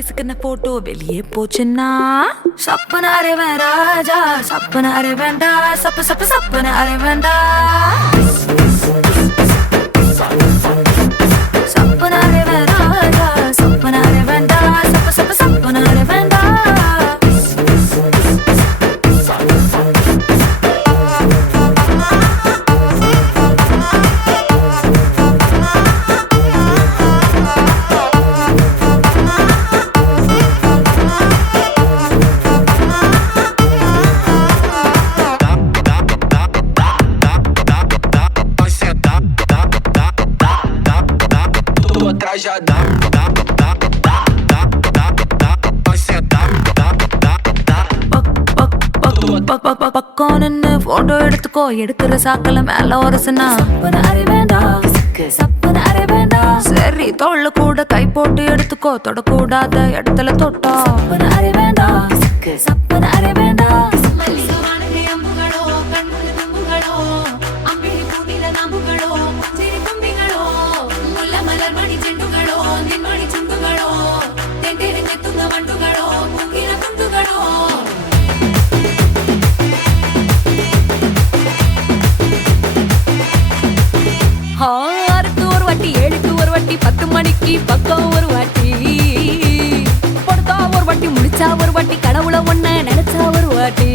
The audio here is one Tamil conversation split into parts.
கிசுக்குன போட்டோ வெளியே போச்சுன்னா சப்பனாரே வேண்டாஜா சப்பனாரே வேண்டா சப்பு சப்பு சப்பனாரே வேண்டா சப்பனாரே வேண்டாஜா சப்பனாரே வேண்டா சப்பு சப்பு சப்பனாரே வேண்டா Já dá, dá, dá, dá, dá, dá, dá, vai sentar, dá, dá, dá. பக்கம் நின்னு போட்டோ எடுத்துக்கோ எடுக்கிற சாக்கல மேல ஒரசுனா சப்பனாரே வேண்டா சப்பனாரே வேண்டா சரி தோள்ல கூட கை போட்டு எடுத்துக்கோ தொடக்கூடாத இடத்துல தொட்டா சப்பனாரே வேண்டா சப்பனாரே வேண்டா ஆறுக்கு ஒரு வாட்டி ஏழுக்கு ஒரு வாட்டி 10 மணிக்கு பக்கம் ஒரு வாட்டி பொடுத்தா ஒரு வாட்டி முடிச்சா ஒரு வாட்டி கடவுளை ஒண்ண நினைச்சா ஒரு வாட்டி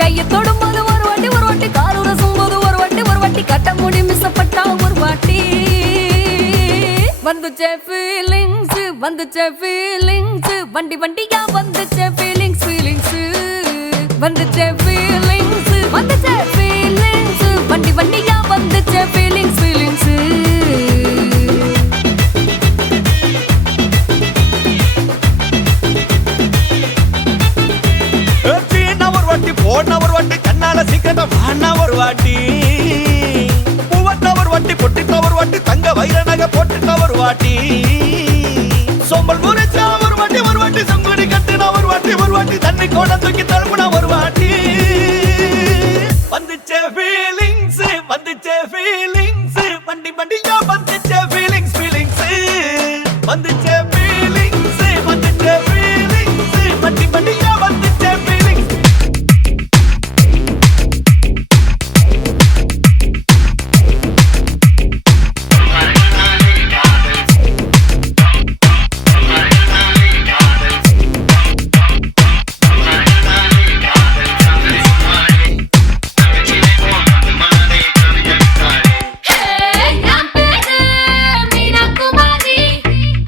கையை தொடும்போது ஒரு வாட்டி காலூர சும்போது ஒரு வாட்டி கட்ட முடி மிஸ்ஸப்பட்டா ஒரு வாட்டி வந்துச்சே ஃபீலிங்ஸ் வண்டி வண்டியா வந்துச்சே ஃபீலிங்ஸ் வந்துச்சே ஃபீலிங்ஸ் வண்டி வண்டியா வந்துச்சே ஃபீலிங்ஸ் போன ஒரு வாட்டி கண்ணால சீக்கிரமா வாண்ணா ஒரு வாட்டி பூவட்ட ஒரு வாட்டி பொட்டிட்ட ஒரு வாட்டி தங்க வைர நகை போட்டுட்ட ஒரு வாட்டி சோம்பல் முறைச்சா ஒரு வாட்டி சங்குடி கட்டுனா ஒரு வாட்டி தண்ணி கோட தூக்கி தழுப்புனா ஒரு வாட்டி வந்துச்சே ஃபீலிங்ஸ் வண்டி வண்டியா வந்துச்சே ஃபீலிங்ஸ் வந்துச்சே ஃபீலிங்ஸ் வண்டி வண்டியா வந்துச்சே feelings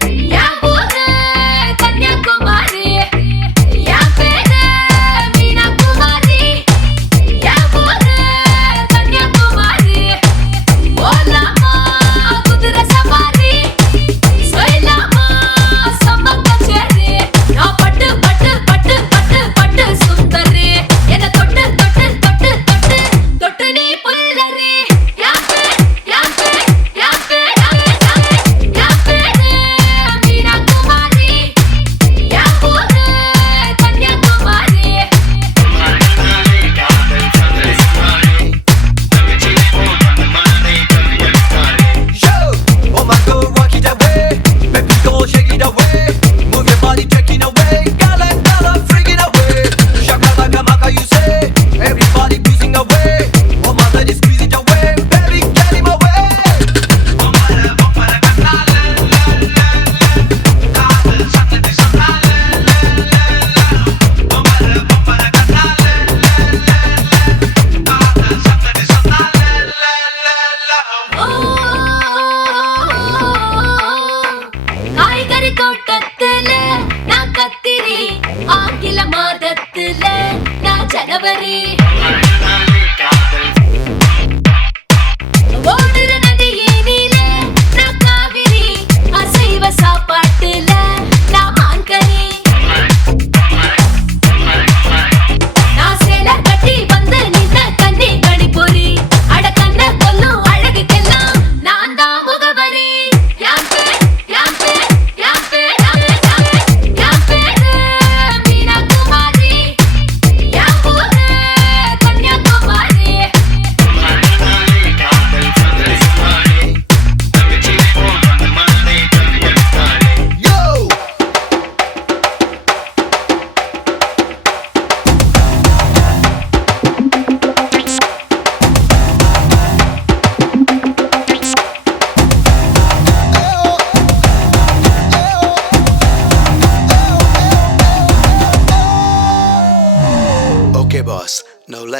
Yeah.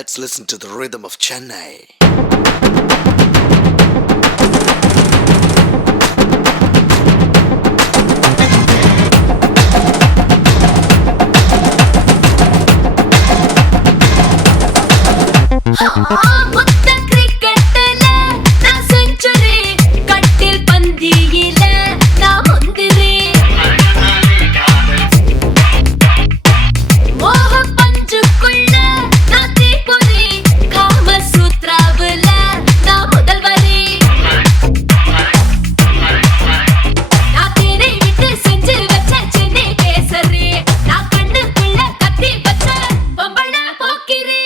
Let's listen to the rhythm of Chennai. முத்த கிரிக்கெட்ல நான் செஞ்சுரி கட்டில் பந்தியில நான் முந்திரி மோக பஞ்சுக்குள்ள நான் தீப்பொறி காம சூத்ராவுல நான் முதல்வரி நான் தேனை விட்டு செஞ்சு வச்ச சென்னை கேசரி நான் கண்ணுக்குள்ள கத்தி வச்ச பொம்பள போக்கிரி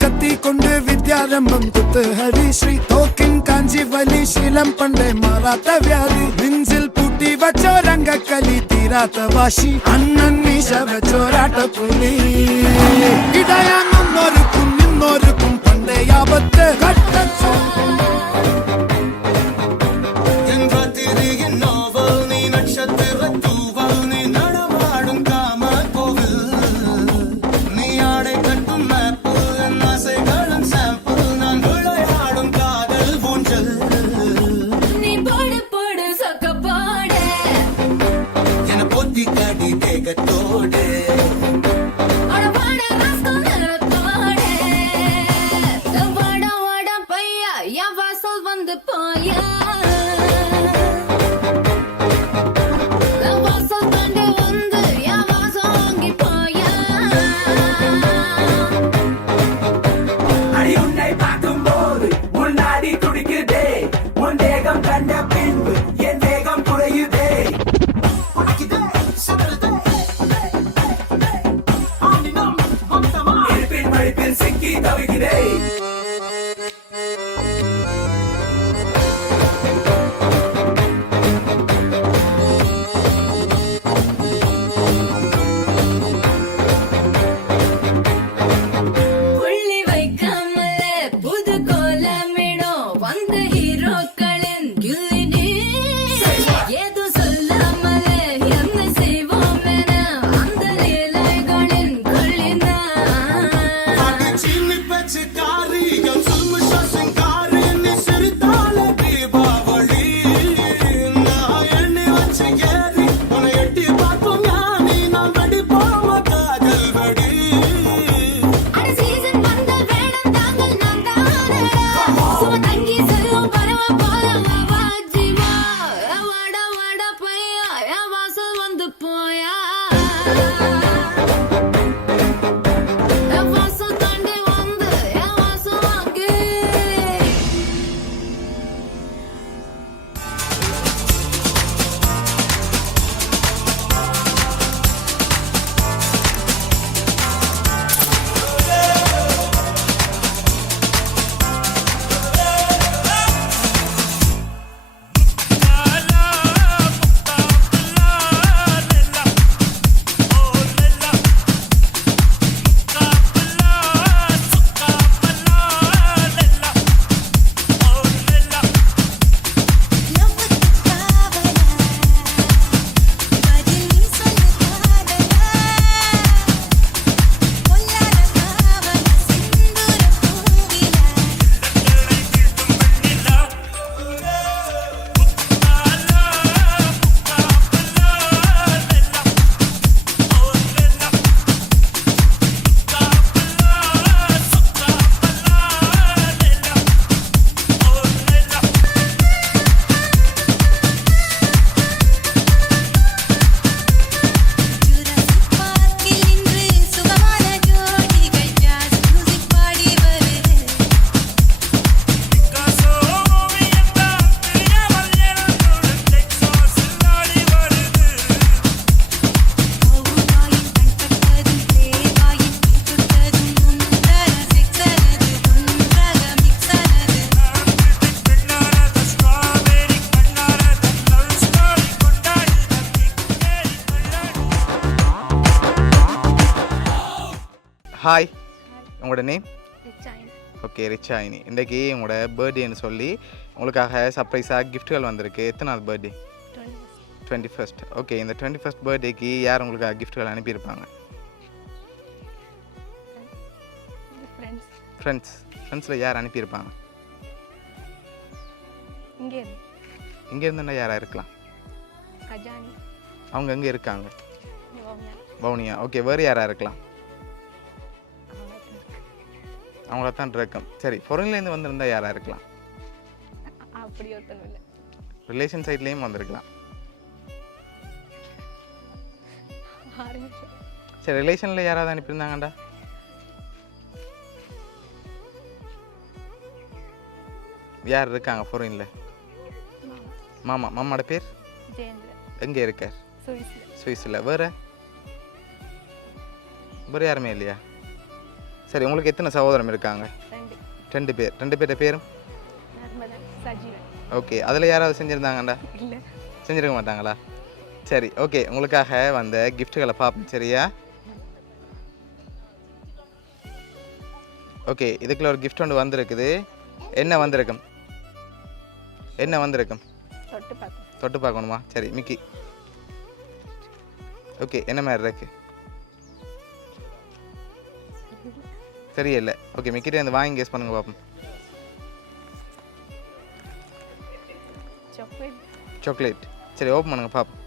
கத்தி கொண்டு வித்யாரம்பம் குத்து ஹரி ஸ்ரீ தோக்கின் காஞ்சி வலி சீலம் பண்டே மாறாத்த வியாதி நெஞ்சில் பூட்டி வச்சோ ரங்க கலி தீராத்த வாசி அண்ணன் மீச வச்சோராட்ட புலி இடையான் இன்னொருக்கும் பண்டே யாபத்து கட்ட வந்து போயா வாசல் தாண்டி வந்து என் வாசம் வாங்கி போயா அடி உன்னை பார்க்கும்போது முன்னாடி துடிக்குதே உன் தேகம் கண்ட பின்பு என் தேகம் குறையுதே இருப்பின் மடிப்பில் சிக்கி தவிக்கிறேன் Got ஹாய், உங்களோட நேம்? ஓகே, ரிச்சாயினி. இன்றைக்கி உங்களோட பர்த்டேன்னு சொல்லி உங்களுக்காக சர்ப்ரைஸாக கிஃப்ட்டுகள் வந்திருக்கு. எத்தனாவது பர்த்டே? 21st. ஓகே, இந்த 21st பர்த்டேக்கு யார் உங்களுக்காக கிஃப்ட்டுகள் அனுப்பியிருப்பாங்க? ஃப்ரெண்ட்ஸில் யார் அனுப்பியிருப்பாங்க? இங்கேருந்து யாராக இருக்கலாம்? அவங்க எங்கே இருக்காங்க? வவுனியா. ஓகே, வேறு யாராக இருக்கலாம்? அவங்கள தான் இருக்கும். சரி, ஃபாரின்லேருந்து வந்திருந்தா யாராக இருக்கலாம்? ரிலேஷன் சைட்லேயும் வந்திருக்கலாம். சரி, ரிலேஷனில் யாராவது அனுப்பியிருந்தாங்கண்டா? யார் இருக்காங்க ஃபாரினில்? மாமாவோட பேர் எங்கே இருக்கார்? சுவிஸில். வேறு யாருமே இல்லையா? சரி, உங்களுக்கு எத்தனை சகோதரம் இருக்காங்க? 2 பேர். 2 பேர்ட பேரும்? ஓகே, அதில் யாராவது செஞ்சுருந்தாங்கண்டா? செஞ்சிருக்க மாட்டாங்களா? சரி, ஓகே, உங்களுக்காக வந்த கிஃப்ட்டுகளை பார்ப்போம். சரியா? ஓகே, இதுக்குள்ள ஒரு கிஃப்ட் ஒன்று வந்திருக்குது. என்ன வந்திருக்கும்? தொட்டு பார்க்கணுமா? சரி, மிக்கி. ஓகே, என்ன மாதிரி இருக்கு? தெரியல. ஓகே, மிக்கிட்டே வந்து வாங்கி கெஸ் பண்ணுங்க பார்ப்போம். சாக்லேட். சரி, ஓப்பன் பண்ணுங்க பார்ப்போம்.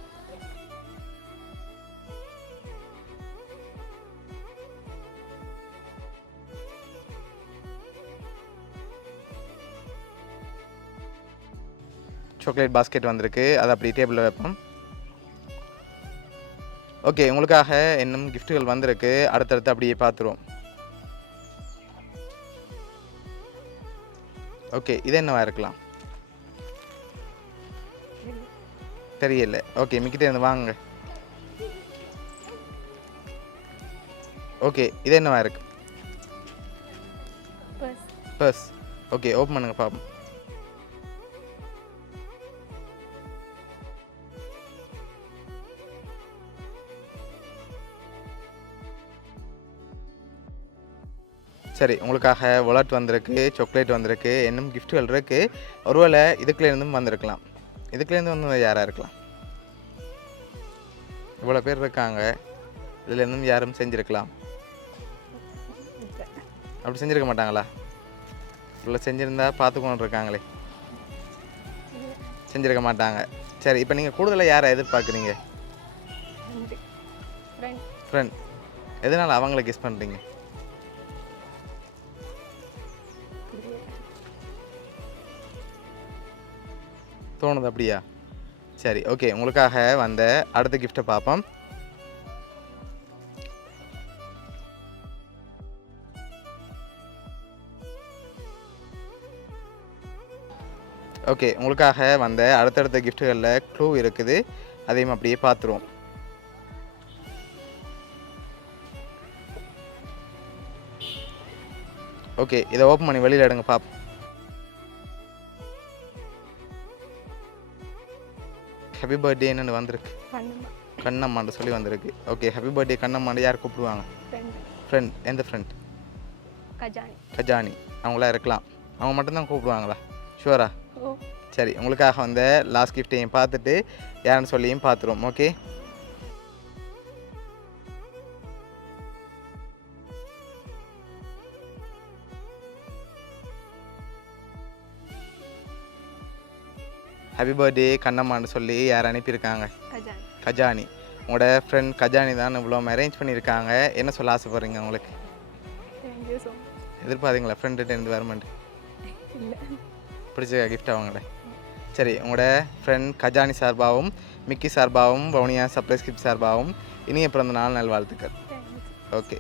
சாக்லேட் பாஸ்கெட் வந்திருக்கு. அதை அப்படி டேபிளில் வைப்போம். ஓகே, உங்களுக்காக இன்னும் கிஃப்ட்டுகள் வந்திருக்கு. அடுத்தடுத்து அப்படியே பார்த்துருவோம். ஓகே, இது என்னவா இருக்கலாம்? தெரியல. ஓகே, மிக்கிட்டே இருந்து வாங்க. ஓகே, இது என்னவா இருக்கு? பர்ஸ். ஓகே, ஓப்பன் பண்ணுங்க பார்ப்போம். சரி, உங்களுக்காக வாலெட் வந்திருக்கு, சாக்லேட் வந்திருக்கு, இன்னும் கிஃப்ட்டுகள் இருக்குது. ஒருவேளை இதுக்குள்ளேருந்தும் வந்திருக்கலாம். இதுக்குள்ளேருந்து வந்து யாராக இருக்கலாம்? இவ்வளோ பேர் இருக்காங்க, இதுலேருந்தும் யாரும் செஞ்சுருக்கலாம். அப்படி செஞ்சுருக்க மாட்டாங்களா? இவ்வளோ செஞ்சுருந்தா பார்த்துக்கொண்டு இருக்காங்களே. செஞ்சுருக்க மாட்டாங்க. சரி, இப்போ நீங்கள் கூடுதலாக யாரை எதிர்பார்க்குறீங்க? ஃப்ரெண்ட். எதனால் அவங்கள கெஸ் பண்ணுறீங்க? தோணுது அப்படியா? சரி, ஓகே, உங்களுக்காக வந்த அடுத்த கிஃப்ட்டை பார்ப்போம். ஓகே, உங்களுக்காக வந்த அடுத்தடுத்த கிஃப்ட்டுகளில் க்ளூ இருக்குது. அதையும் அப்படியே பார்த்துருவோம். ஓகே, இதை ஓப்பன் பண்ணி வெளியில் எடுங்க பார்ப்போம். ஹாப்பி பர்த்டேன்னு வந்திருக்கு. கண்ணம்மான்னு சொல்லி வந்திருக்கு. ஓகே, ஹாப்பி பர்த்டே கண்ணம்மான்னு யார் கூப்பிடுவாங்க? ஃப்ரெண்ட். எந்த ஃப்ரெண்ட்? கஜானி. அவங்களா இருக்கலாம். அவங்க மட்டும்தான் கூப்பிடுவாங்களா? ஷுவரா? சரி, உங்களுக்காக வந்த லாஸ்ட் கிஃப்டையும் பார்த்துட்டு யாருன்னு சொல்லியும் பார்த்துருவோம். ஓகே, ஹாப்பி பர்த்டே கண்ணம்மான்னு சொல்லி யார் அனுப்பியிருக்காங்க? கஜானி. உங்களோட ஃப்ரெண்ட் கஜானி தான் இவ்வளோ அரேஞ்ச் பண்ணியிருக்காங்க. என்ன சொல்ல ஆசைப்படுறீங்க உங்களுக்கு? எதிர்பார்த்தீங்களா ஃப்ரெண்டுகிட்ட இருந்து வரமாட்டு? பிடிச்ச கிஃப்ட் அவங்கள. சரி, உங்களோட ஃப்ரெண்ட் கஜானி சார்பாகவும் மிக்கி சார்பாகவும் வவுனியா சர்ப்ரைஸ் கிஃப்ட் சார்பாகவும் இனிய பிறந்த நாள் நல்வாழ்த்துக்கள். ஓகே.